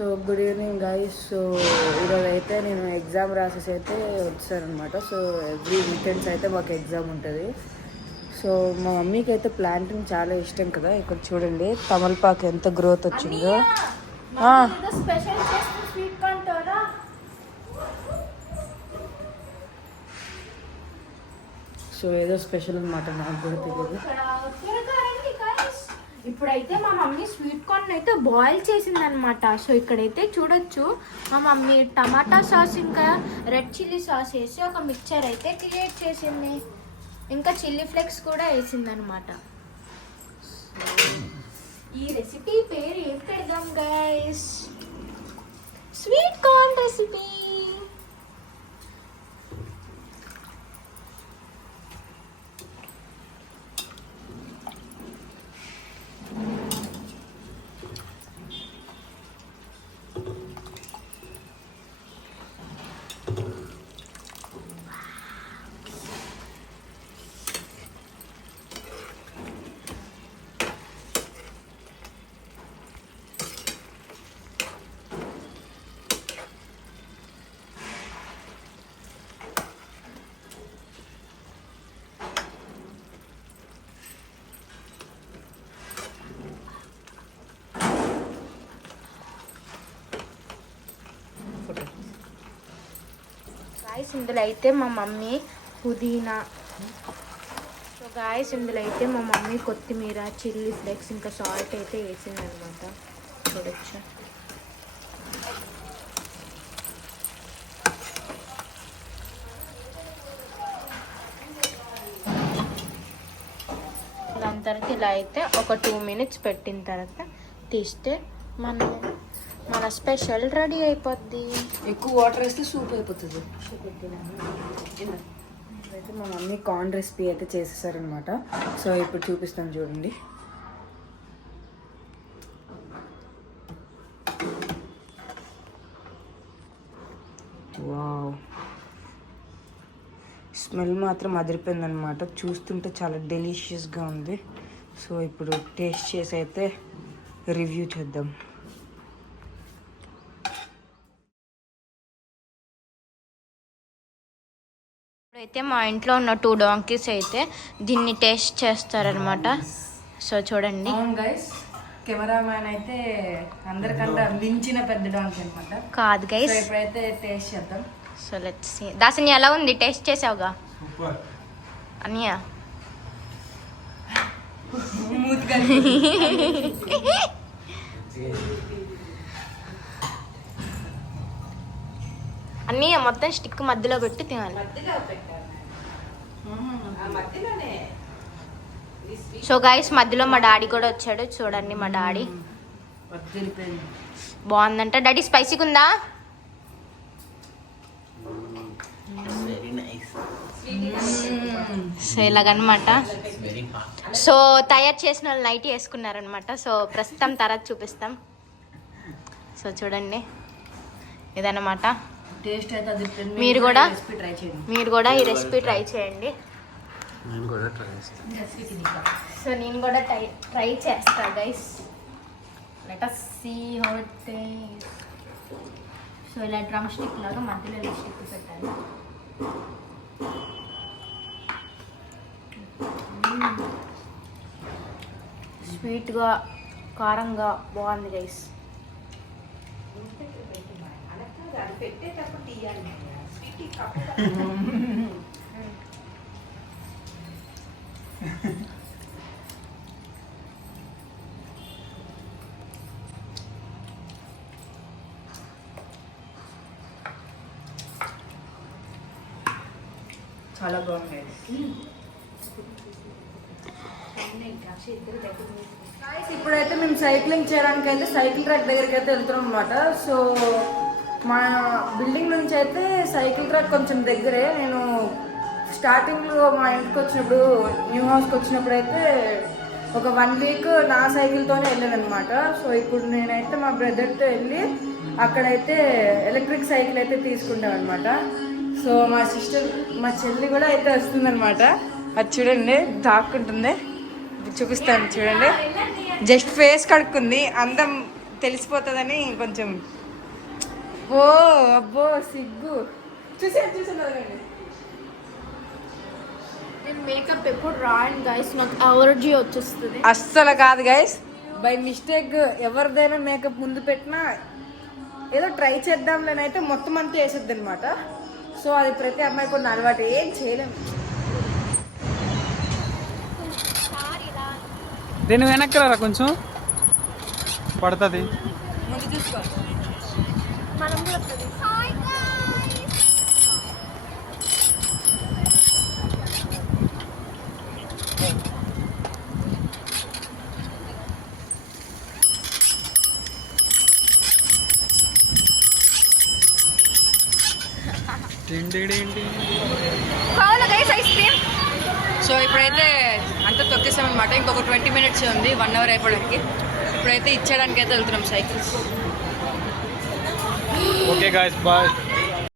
So good evening guys so ఈరోజు అయితే నేను ఎగ్జామ్ రాసేసి అయితే వచ్చానమాట సో ఎవ్రీ వీకెండ్స్ అయితే మాకు ఎగ్జామ్ ఉంటుంది. సో మా మమ్మీకి అయితే ప్లాంటింగ్ చాలా ఇష్టం కదా. ఇక్కడ చూడండి తమలపాకు ఎంత గ్రోత్ వచ్చిందో. సో ఏదో స్పెషల్ అనమాట నాకు కూడా తెలియదు ఇప్పుడైతే మా మమ్మీ స్వీట్ కార్న్ అయితే బాయిల్ చేసిందనమాట సో ఇక్కడైతే చూడొచ్చు. మా మమ్మీ టమాటా సాస్ ఇంకా రెడ్ చిల్లీ సాస్ వేసి ఒక మిక్చర్ అయితే క్రియేట్ చేసింది. ఇంకా చిల్లీ ఫ్లేక్స్ కూడా వేసింది అనమాట ఈ రెసిపీ పేరు ఏం పెడదాం guys sweet corn recipe. Guys ఇందులో అయితే మా మమ్మీ పుదీనా. సో గాయస్ ఇందులో అయితే మా మమ్మీ కొత్తిమీర చిల్లీ ఫ్లేక్స్ ఇంకా సాల్ట్ అయితే వేసింది అనమాట చూడొచ్చు? దాని తర్వాత ఇలా అయితే ఒక టూ మినిట్స్ పెట్టిన తర్వాత తీస్తే మనం మన స్పెషల్ రెడీ అయిపోద్ది. ఎక్కువ వాటర్ వేస్తే సూప్ అయిపోతుంది. అయితే మా మమ్మీ కార్న్ రెసిపీ అయితే చేసేసారనమాట సో ఇప్పుడు చూపిస్తాను చూడండి. వావ్. స్మెల్ మాత్రం అదిరిపోయిందనమాట చూస్తుంటే చాలా డెలిషియస్గా ఉంది. సో ఇప్పుడు టేస్ట్ చేసి అయితే రివ్యూ చేద్దాం. ఇప్పుడైతే మా ఇంట్లో ఉన్న టూ డాంకీస్ అయితే దీన్ని టేస్ట్ చేస్తారనమాట సో చూడండి. కెమెరామ్యాన్ అయితే అందరికన్నా మించిన పెద్ద డాన్స్ అనమాట కాదు సో గైస్ ఇప్పుడైతే టేస్ట్ చేద్దాం. సో లెట్స్ సీ దాసని ఎలా ఉంది? టేస్ట్ చేసావుగా? అనియా? అన్నయ్య మొత్తం స్టిక్ మధ్యలో పెట్టి తినాలి. సో గైస్ మధ్యలో మా డాడీ కూడా వచ్చాడు. చూడండి మా డాడీ. బాగుందంట. డాడీ స్పైసీగా ఉందా సో ఇలాగనమాట. సో తయారు చేసిన వాళ్ళు నైట్ వేసుకున్నారనమాట. సో ప్రస్తుతం తర్వాత చూపిస్తాం. సో చూడండి. ఇదన్నమాట టేస్ట్ అయితే అదిరిపోయింది మీరు కూడా? రెసిపీ ట్రై చేయండి. మీరు కూడా ఈ రెసిపీ ట్రై చేయండి. నేను కూడా ట్రై చేస్తాను సో నేను కూడా ట్రై ట్రై చేస్తా guys let us see how it so ఇలా డ్రమ్ స్టిక్ లాగా మధ్యలో ఇలా స్టిక్ పెట్టాలి. స్వీట్గా కారంగా బాగుంది గైస్ చాలా బాగుంది. ఇప్పుడైతే మేము సైక్లింగ్ చేయడానికి అయితే సైకిల్ ట్రాక్ దగ్గరికి అయితే వెళ్తున్నాం అనమాట సో మా బిల్డింగ్ నుంచి అయితే సైకిల్ ట్రాక్ కొంచెం దగ్గరే. నేను స్టార్టింగ్లో మా ఇంటికి వచ్చినప్పుడు న్యూ హౌస్కి వచ్చినప్పుడు అయితే ఒక వన్ వీక్ నా సైకిల్తోనే వెళ్ళాను అనమాట సో ఇప్పుడు నేనైతే మా బ్రదర్తో వెళ్ళి అక్కడైతే ఎలక్ట్రిక్ సైకిల్ అయితే తీసుకుంటామన్నమాట సో మా సిస్టర్ మా చెల్లి కూడా అయితే వస్తుందన్నమాట. అది చూడండి దాక్కుంటుంది. చూపిస్తాను చూడండి. జస్ట్ ఫేస్ కడుక్కుంది. అందం తెలిసిపోతుందని కొంచెం ఓ అబ్బో సిగ్గు. చూసాను చూసాను నేను మేకప్ ఎప్పుడు రాయను గైస్ నాకు అలర్జీ వచ్చేస్తుంది. అస్సలు కాదు గైస్ బై మిస్టేక్ ఎవరిదైనా మేకప్ ముందు పెట్టినా ఏదో ట్రై చేద్దాంలేని అయితే మొత్తం అంతా వేసేద్ది అనమాట సో అది ప్రతి అమ్మాయి కొన్ని అలవాటు. ఏం చేయలేము దీన్ని వెనక్కి రా కొంచెం? పడుతుంది. ముందు చూసుకో. మనం కూడా హాయ్ కావాలా గైస్ ఐస్ క్రీమ్ సో ఇప్పుడైతే అంతా తొక్కేసామన్నమాట. ఇంకొక ట్వంటీ మినిట్స్ ఉంది వన్ అవర్ అయిపోవడానికి. ఇప్పుడైతే ఇచ్చేయడానికి అయితే వెళ్తున్నాం సైకిల్స్ Okay guys, bye.